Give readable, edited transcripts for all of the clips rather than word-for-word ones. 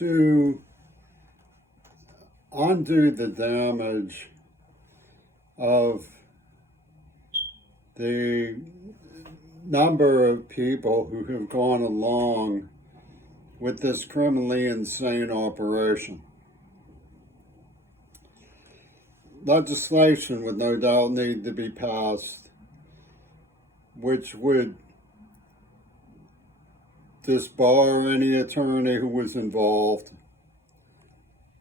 to undo the damage of the number of people who have gone along with this criminally insane operation. Legislation would no doubt need to be passed, which would disbar any attorney who was involved,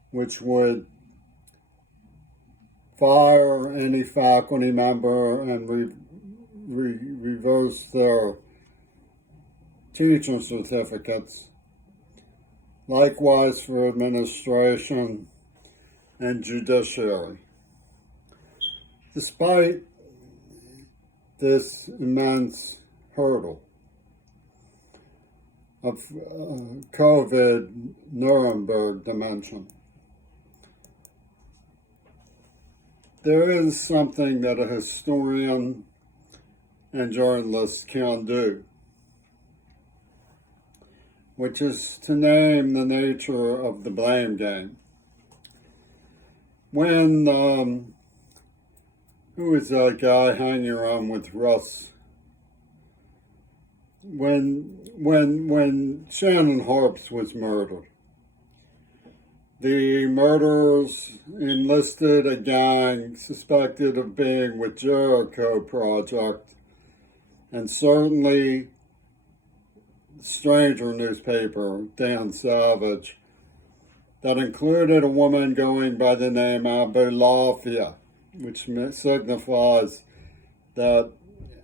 which would fire any faculty member and reverse their teaching certificates. Likewise for administration and judiciary. Despite this immense hurdle of COVID Nuremberg dimension, there is something that a historian and journalist can do, which is to name the nature of the blame game. When, who is that guy hanging around with Russ? When Shannon Harps was murdered, the murderers enlisted a gang suspected of being with Jericho Project, and certainly stranger newspaper, Dan Savage, that included a woman going by the name Abu Lafia, which signifies that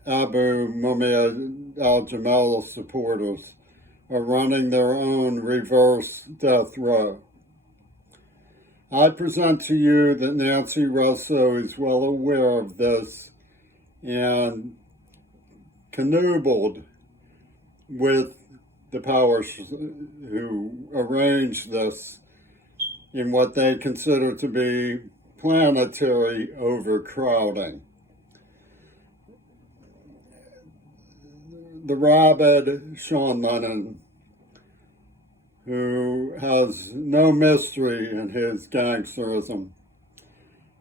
Abu Mumia al-Jamal supporters are running their own reverse death row. I present to you that Nancy Russo is well aware of this and connubied with the powers who arranged this in what they consider to be planetary overcrowding. The rabid Sean Lennon, who has no mystery in his gangsterism,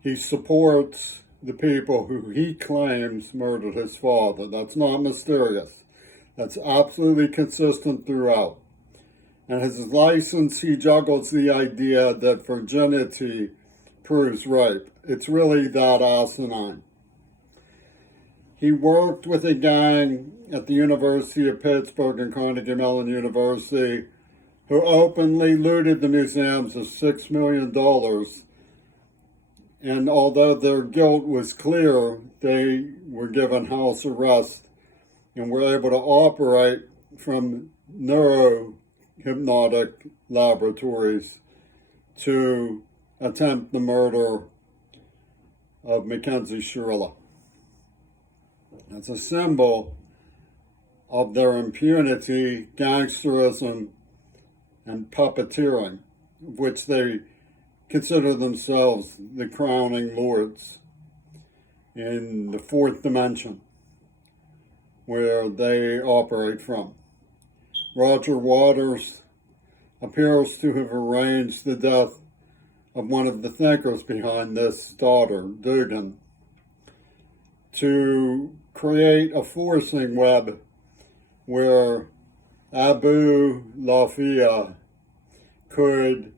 he supports the people who he claims murdered his father. That's not mysterious. That's absolutely consistent throughout. And his license, he juggles the idea that virginity proves rape. It's really that asinine. He worked with a gang at the University of Pittsburgh and Carnegie Mellon University who openly looted the museums of $6 million. And although their guilt was clear, they were given house arrest and were able to operate from neurohypnotic laboratories to attempt the murder of Mackenzie Shirley. It's a symbol of their impunity, gangsterism, and puppeteering, of which they consider themselves the crowning lords in the fourth dimension where they operate from. Roger Waters appears to have arranged the death of one of the thinkers behind this daughter, Dugan, to create a forcing web where Abu Lafia could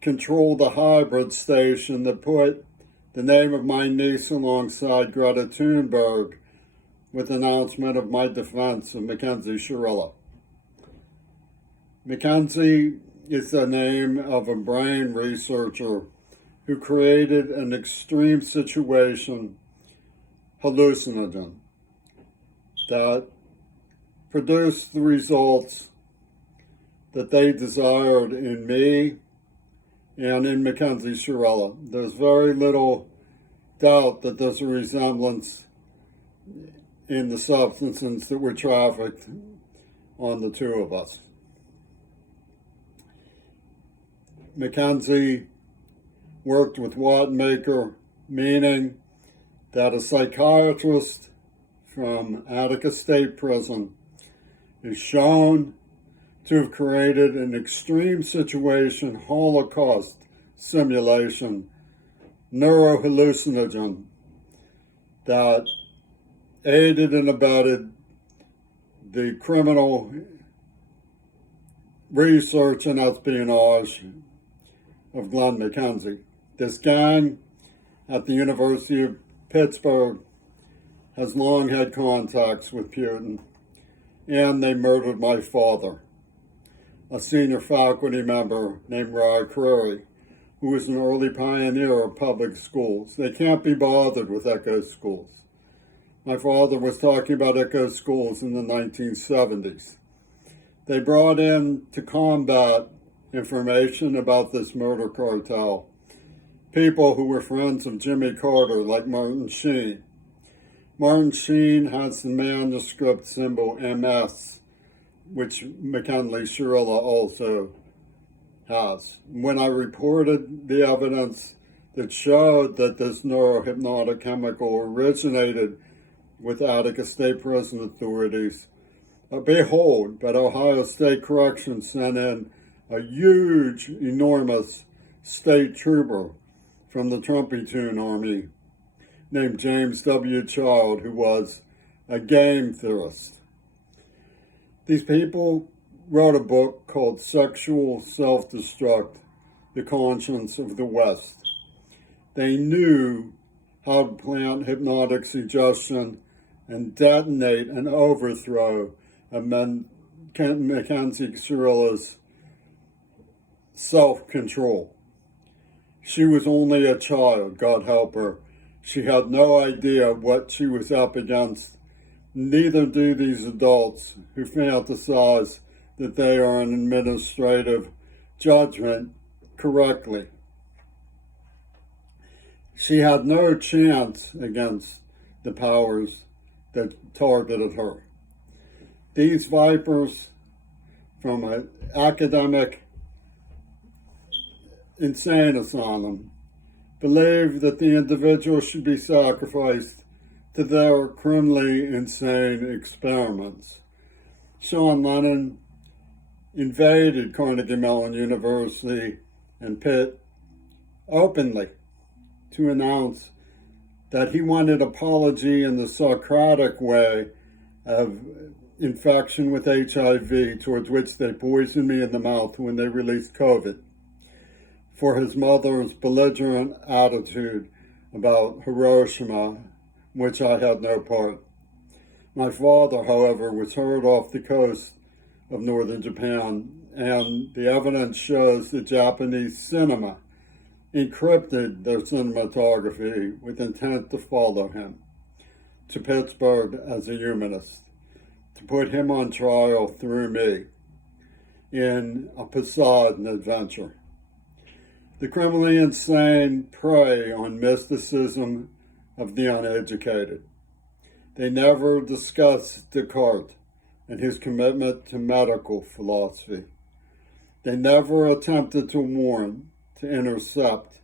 control the hybrid station that put the name of my niece alongside Greta Thunberg with announcement of my defense of Mackenzie Shirley. Mackenzie is the name of a brain researcher who created an extreme situation hallucinogen that produced the results that they desired in me and in Mackenzie Shirley. There's very little doubt that there's a resemblance in the substances that were trafficked on the two of us. Mackenzie worked with Wattmaker, meaning that a psychiatrist from Attica State Prison is shown to have created an extreme situation Holocaust simulation neurohallucinogen that aided and abetted the criminal research and espionage of Glenn McKenzie. This gang at the University of Pittsburgh has long had contacts with Putin, and they murdered my father, a senior faculty member named Ry Curry, who was an early pioneer of public schools. They can't be bothered with echo schools. My father was talking about echo schools in the 1970s. They brought in to combat information about this murder cartel people who were friends of Jimmy Carter, like Martin Sheen. Martin Sheen has the manuscript symbol MS, which McKinley Shirilla also has. When I reported the evidence that showed that this neurohypnotic chemical originated with Attica State Prison authorities, behold, but Ohio State Corrections sent in a huge, enormous state trooper from the Trumpy-Toon Army named James W. Child, who was a game theorist. These people wrote a book called Sexual Self-Destruct, The Conscience of the West. They knew how to plant hypnotic suggestion and detonate and overthrow a Mackenzie Cirilla's self-control. She was only a child, God help her. She had no idea what she was up against. Neither do these adults who fantasize that they are an administrative judgment correctly. She had no chance against the powers that targeted her. These vipers from an academic insane asylum believe that the individual should be sacrificed to their criminally insane experiments. Sean Lennon invaded Carnegie Mellon University and Pitt openly to announce that he wanted apology in the Socratic way of infection with HIV, towards which they poisoned me in the mouth when they released COVID, for his mother's belligerent attitude about Hiroshima, which I had no part. My father, however, was hurled off the coast of northern Japan, and the evidence shows that Japanese cinema encrypted their cinematography with intent to follow him to Pittsburgh as a humanist, to put him on trial through me in a Poseidon adventure. The criminally insane prey on mysticism of the uneducated. They never discuss Descartes and his commitment to medical philosophy. They never attempted to warn, to intercept.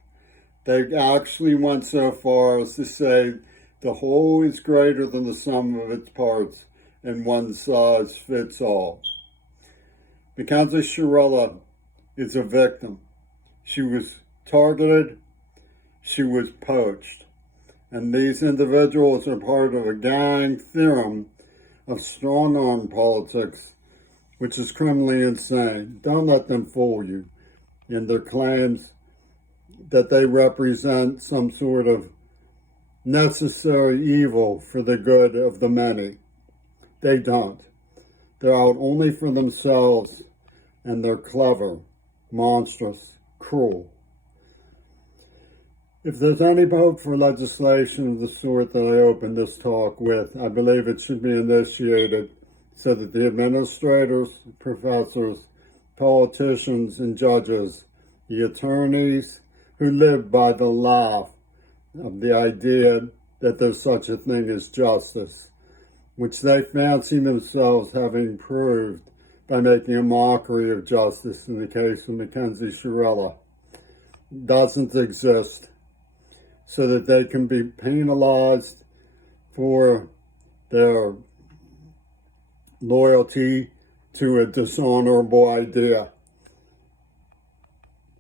They actually went so far as to say the whole is greater than the sum of its parts, and one size fits all. Mackenzie Shirilla is a victim. She was targeted, she was poached, and these individuals are part of a gang theorem of strong-arm politics, which is criminally insane. Don't let them fool you in their claims that they represent some sort of necessary evil for the good of the many. They don't. They're out only for themselves, and they're clever, monstrous, cruel. If there's any hope for legislation of the sort that I opened this talk with, I believe it should be initiated so that the administrators, professors, politicians, and judges, the attorneys who live by the laugh of the idea that there's such a thing as justice, which they fancy themselves having proved by making a mockery of justice in the case of Mackenzie Shirilla, doesn't exist, so that they can be penalized for their loyalty to a dishonorable idea.